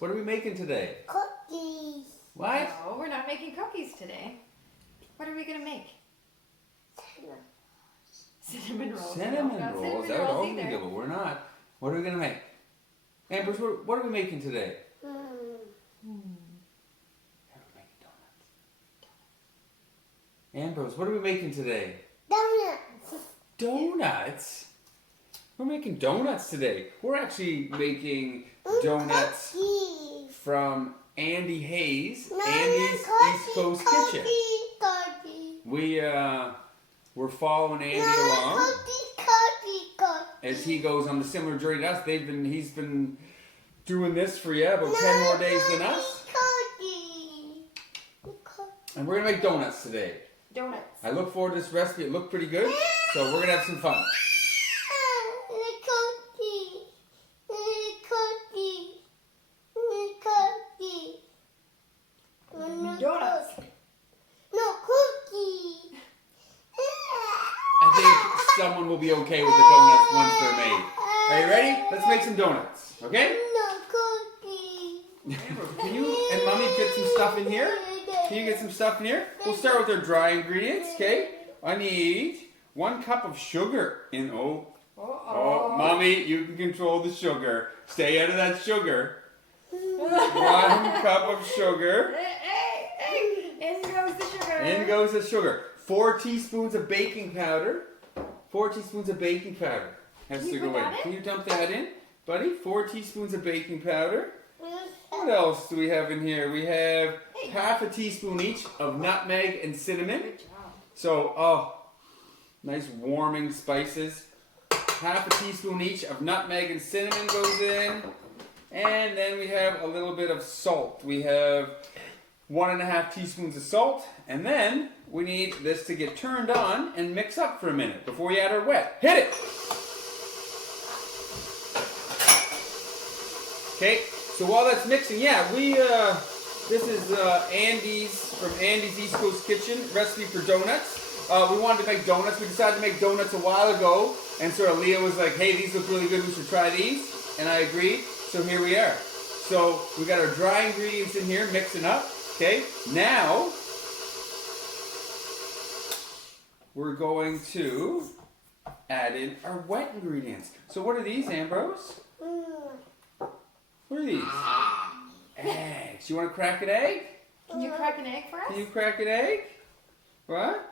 what are we making today? Cookies. What? No, we're not making cookies today. What are we going to make? Cinnamon rolls. Cinnamon No, not rolls. cinnamon That would rolls all be either. good, but we're not. What are we going to make? Ambrose, what are we making today? Ambrose, what are we making today? Donuts. Donuts? We're making donuts today. We're actually making donuts Cookies. from Andy Hayes, No, Andy's cookie, East Coast cookie, Kitchen. Cookie. We're following Andy No, along cookie. as he goes on the similar journey to us. He's been doing this for about 10 more days than us. Cookie. And we're gonna make donuts today. Donuts. I look forward to this recipe. It looked pretty good, so we're gonna have some fun. Donuts. No cookie. I think someone will be okay with the donuts once they're made. Are you ready? Let's make some donuts, okay? No cookie. Can you and Mommy get some stuff in here? Can you get some stuff in here? We'll start with our dry ingredients, okay? I need 1 cup of sugar in. Oh, Mommy, you can control the sugar. Stay out of that sugar. 1 cup of sugar. Hey, in goes the sugar. In goes the sugar. 4 teaspoons of baking powder. 4 teaspoons of baking powder has Can to you go put in. that in? Can you dump that in, buddy? 4 teaspoons of baking powder. What else do we have in here? We have half a teaspoon each of nutmeg and cinnamon. Good job. So, nice warming spices. Half a teaspoon each of nutmeg and cinnamon goes in. And then we have a little bit of salt. We have 1.5 teaspoons of salt. And then we need this to get turned on and mix up for a minute before we add our wet. Hit it! Okay, so while that's mixing, this is Andy's, from Andy's East Coast Kitchen, recipe for donuts. We wanted to make donuts. We decided to make donuts a while ago, and sort of Leah was like, hey, these look really good, we should try these. And I agreed, so here we are. So we got our dry ingredients in here, mixing up. Okay, now we're going to add in our wet ingredients. So what are these, Ambrose? What are these? Eggs. You want to crack an egg? Can you crack an egg for us? Can you crack an egg? What?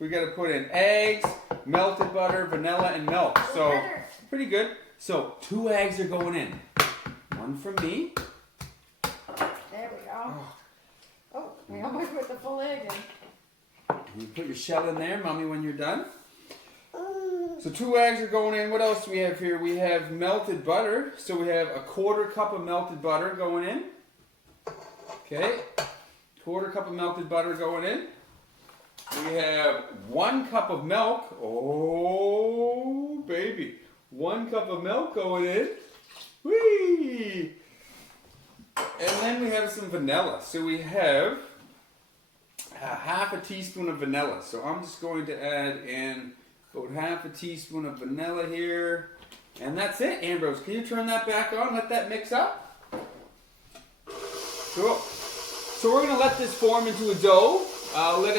We got to put in eggs, melted butter, vanilla, and milk. So pretty good. So 2 eggs are going in. 1 from me. There we go. Oh, we almost put the full egg in. You put your shell in there, Mommy, when you're done. So 2 eggs are going in. What else do we have here? We have melted butter. So we have a 1/4 cup of melted butter going in. Okay. 1/4 cup of melted butter going in. We have 1 cup of milk. Oh, baby. 1 cup of milk going in. Whee! And then we have some vanilla. So we have 1/2 teaspoon of vanilla. So I'm just going to add in about 1/2 teaspoon of vanilla here. And that's it, Ambrose. Can you turn that back on? Let that mix up. Cool. So we're going to let this form into a dough. Let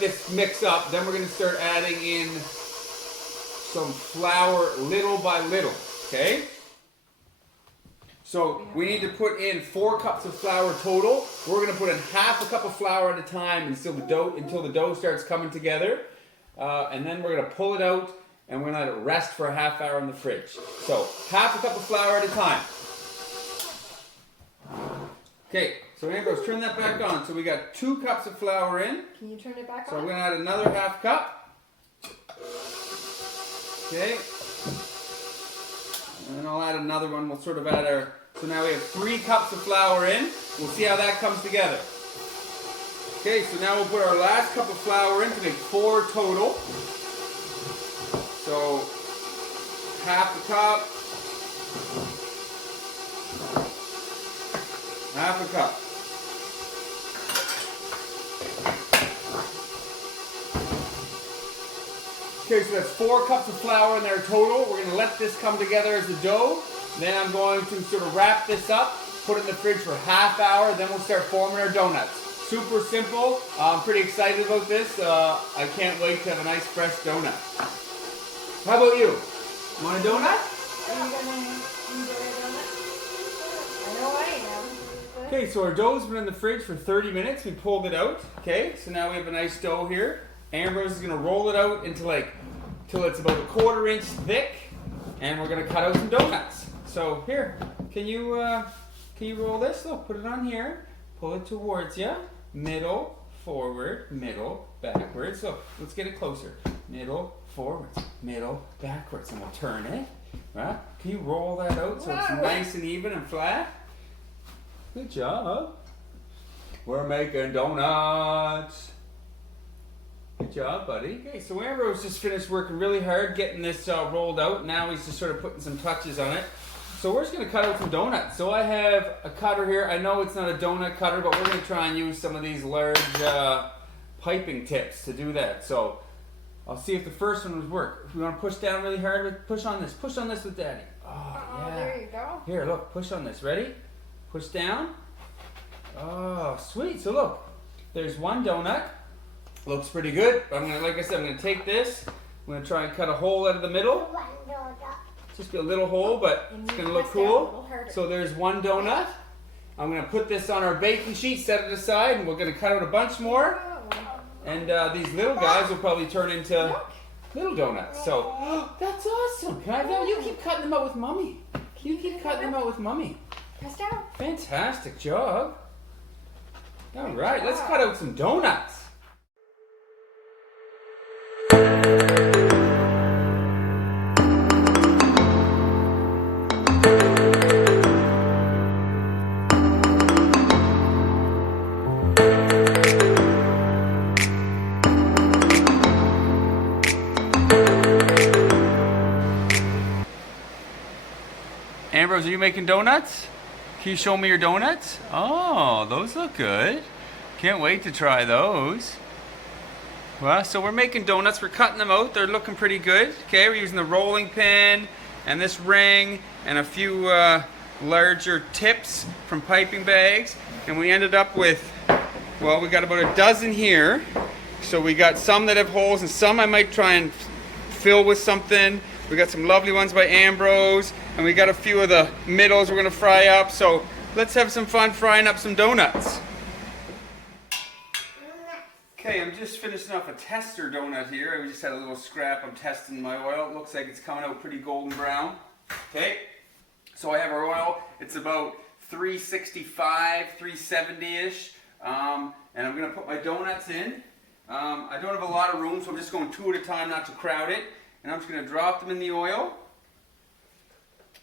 this mix up. Then we're going to start adding in some flour little by little. Okay? So we need to put in 4 cups of flour total. We're going to put in 1/2 cup of flour at a time until the dough starts coming together. And then we're going to pull it out and we're going to let it rest for a 1/2 hour in the fridge. So 1/2 cup of flour at a time. Okay, so Ambrose, turn that back on. So we got 2 cups of flour in. Can you turn it back So on? I'm going to add another 1/2 cup. Okay. And then I'll add another one. We'll sort of add our... So now we have 3 cups of flour in. We'll see how that comes together. Okay, so now we'll put our last cup of flour in to make 4 total. So 1/2 cup. 1/2 cup. Okay, so that's 4 cups of flour in there total. We're going to let this come together as a dough. Then I'm going to sort of wrap this up put it in the fridge for a half hour, then we'll start forming our donuts. Super simple. I'm pretty excited about this. I can't wait to have a nice fresh donut. How about you? Want a donut? Are you gonna enjoy a donut? I know I am. Okay, so our dough's been in the fridge for 30 minutes. We pulled it out. Okay, so now we have a nice dough here. Ambrose is gonna roll it out into till it's about a 1/4 inch thick, and we're gonna cut out some donuts. So here, can you roll this? Look, put it on here. Pull it towards you. Middle, forward, middle, backwards. So let's get it closer. Middle, forwards, middle, backwards, and we'll turn it. Right? Can you roll that out so it's nice and even and flat? Good job. We're making donuts. Good job, buddy. Okay, so Ambrose just finished working really hard getting this rolled out. Now he's just sort of putting some touches on it. So we're just going to cut out some donuts. So I have a cutter here. I know it's not a donut cutter, but we're going to try and use some of these large piping tips to do that. So I'll see if the first one would work. If you want to push down really hard, push on this. Push on this with Daddy. Oh, yeah. There you go. Here, look, push on this. Ready? Push down. Oh, sweet. So look, there's one donut. Looks pretty good. I'm gonna, like I said, I'm gonna take this. I'm gonna try and cut a hole out of the middle. Just be a little hole, but it's gonna look cool. So there's one donut. I'm gonna put this on our baking sheet, set it aside, and we're gonna cut out a bunch more. And these little guys will probably turn into little donuts. So that's awesome. Can I have that? You keep cutting them out with Mommy. You keep cutting them out with Mommy. Press down. Fantastic job. All right, let's cut out some donuts. Ambrose, are you making donuts? Can you show me your donuts? Oh, those look good. Can't wait to try those. Well, so we're making donuts. We're cutting them out. They're looking pretty good. Okay, we're using the rolling pin and this ring and a few larger tips from piping bags. And we ended up with, well, we got about a dozen here. So we got some that have holes and some I might try and fill with something. We got some lovely ones by Ambrose, and we got a few of the middles we're gonna fry up. So let's have some fun frying up some donuts. Okay, I'm just finishing off a tester donut here. I just had a little scrap. I'm testing my oil. It looks like it's coming out pretty golden brown. Okay, so I have our oil. It's about 365, 370-ish. And I'm gonna put my donuts in. I don't have a lot of room, so I'm just going 2 at a time not to crowd it. And I'm just going to drop them in the oil.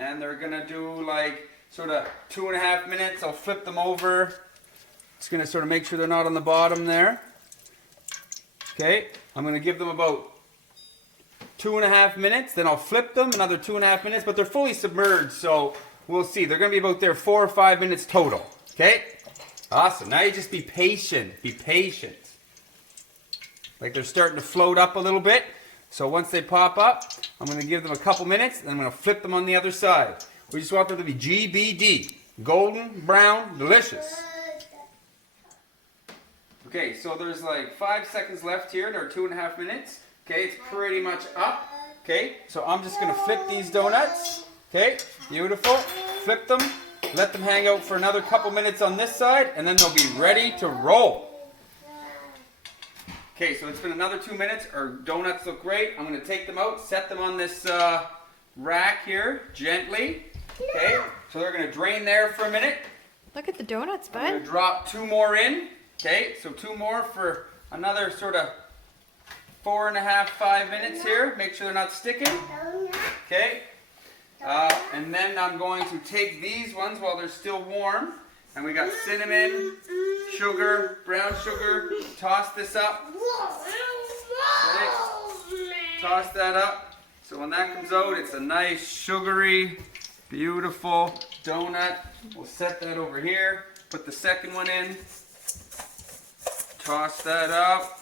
And they're going to do like sort of 2.5 minutes. I'll flip them over. Just going to sort of make sure they're not on the bottom there. Okay, I'm going to give them about 2.5 minutes. Then I'll flip them another 2.5 minutes. But they're fully submerged, so we'll see. They're going to be about there 4 or 5 minutes total. Okay, awesome. Now you just be patient. Be patient. Like they're starting to float up a little bit. So once they pop up, I'm going to give them a couple minutes, and I'm going to flip them on the other side. We just want them to be GBD. Golden, brown, delicious. Okay, so there's like 5 seconds left here. There are 2.5 minutes. Okay, it's pretty much up. Okay, so I'm just going to flip these donuts. Okay, beautiful. Flip them. Let them hang out for another couple minutes on this side, and then they'll be ready to roll. Okay, so it's been another 2 minutes. Our donuts look great. I'm going to take them out, set them on this rack here, gently. Okay, so they're going to drain there for a minute. Look at the donuts, bud. I'm going to drop 2 more in. Okay, so 2 more for another sort of 4.5, 5 minutes here. Make sure they're not sticking. Okay, and then I'm going to take these ones while they're still warm. And we got cinnamon, sugar, brown sugar. Toss this up. Okay. Toss that up. So when that comes out, it's a nice, sugary, beautiful donut. We'll set that over here. Put the second one in. Toss that up.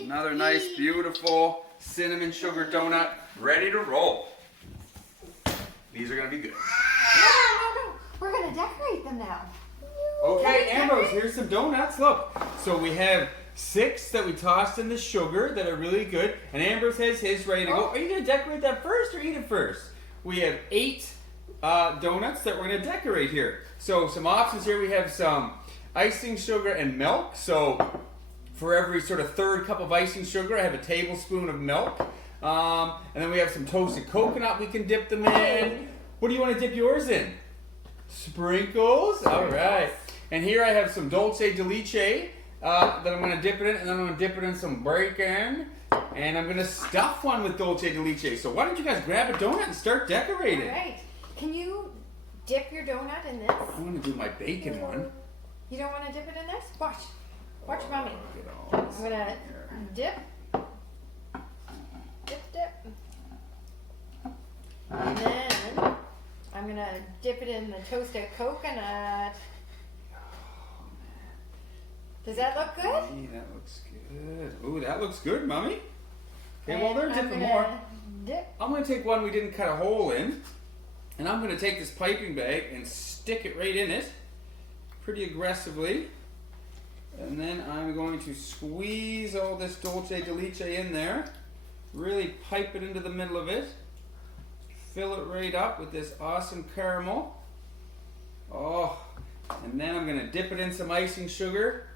Another nice, beautiful cinnamon sugar donut ready to roll. These are going to be good. We're going to decorate them now. Okay, Ambrose, here's some donuts. Look. So we have 6 that we tossed in the sugar that are really good. And Ambrose has his ready to go. Are you going to decorate that first or eat it first? We have 8 donuts that we're going to decorate here. So some options here. We have some icing sugar and milk. So for every sort of third cup of icing sugar, I have a tablespoon of milk. And then we have some toasted coconut we can dip them in. What do you want to dip yours in? Sprinkles? All right. And here I have some dulce de leche that I'm going to dip it in. And then I'm going to dip it in some bacon. And I'm going to stuff one with dulce de leche. So why don't you guys grab a donut and start decorating? All right. Can you dip your donut in this? I want to do my bacon one. You don't want to dip it in this? Watch. Watch mommy. Get all I'm this going to here. dip. Dip. And then I'm going to dip it in the toasted coconut. Does that look good? Hey, that looks good. Ooh, that looks good, Mommy. Okay, well, And they're I'm dipping gonna more. Dip. I'm going to take one we didn't cut a hole in. And I'm going to take this piping bag and stick it right in it. Pretty aggressively. And then I'm going to squeeze all this dulce de leche in there. Really pipe it into the middle of it. Fill it right up with this awesome caramel. Oh, and then I'm going to dip it in some icing sugar.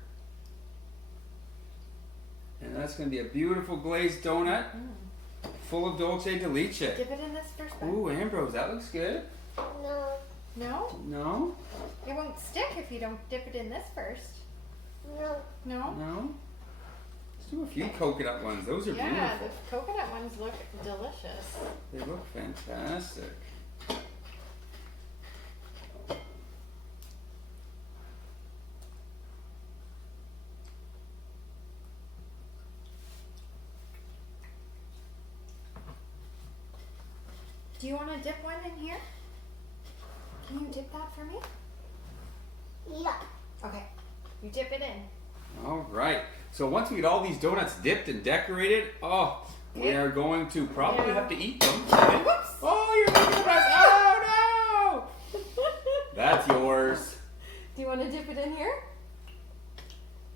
And that's going to be a beautiful glazed donut full of dulce de leche. Dip it in this first one. Ooh, Ambrose, that looks good. No. No? No? It won't stick if you don't dip it in this first. No. No? No? Let's do a few coconut ones. Those are Yeah, beautiful. the coconut ones look delicious. They look fantastic. Do you want to dip one in here? Can you dip that for me? Yeah. Okay. You dip it in. All right. So once we get all these donuts dipped and decorated, we are going to probably have to eat them. Whoops! Oh, you're making a mess. Oh, no! That's yours. Do you want to dip it in here?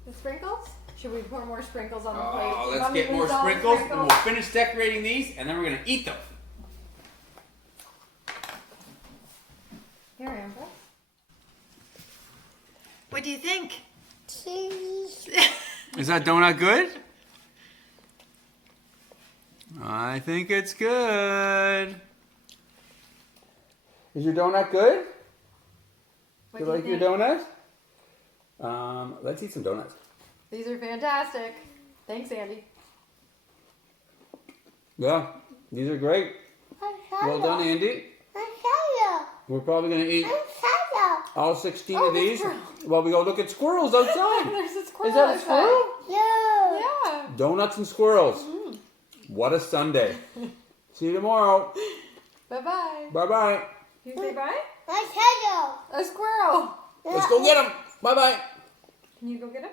The sprinkles? Should we pour more sprinkles on the plate? Oh, let's Mommy get more moves all the sprinkles and we'll finish decorating these and then we're going to eat them. Here, Amber. What do you think? Cheese. Is that donut good? I think it's good. Is your donut good? What Do do you you like your think? donut? Let's eat some donuts. These are fantastic. Thanks, Andy. Yeah, these are great. Well done, Andy. We're probably going to eat all 16 Oh, of these. squirrel. While we go look at squirrels outside. There's a squirrel Is that a outside. squirrel? Yeah. Yeah. Donuts and squirrels. What a Sunday. See you tomorrow. Bye-bye. Bye-bye. You say bye? I A squirrel. Let's go get them. Bye-bye. Can you go get him?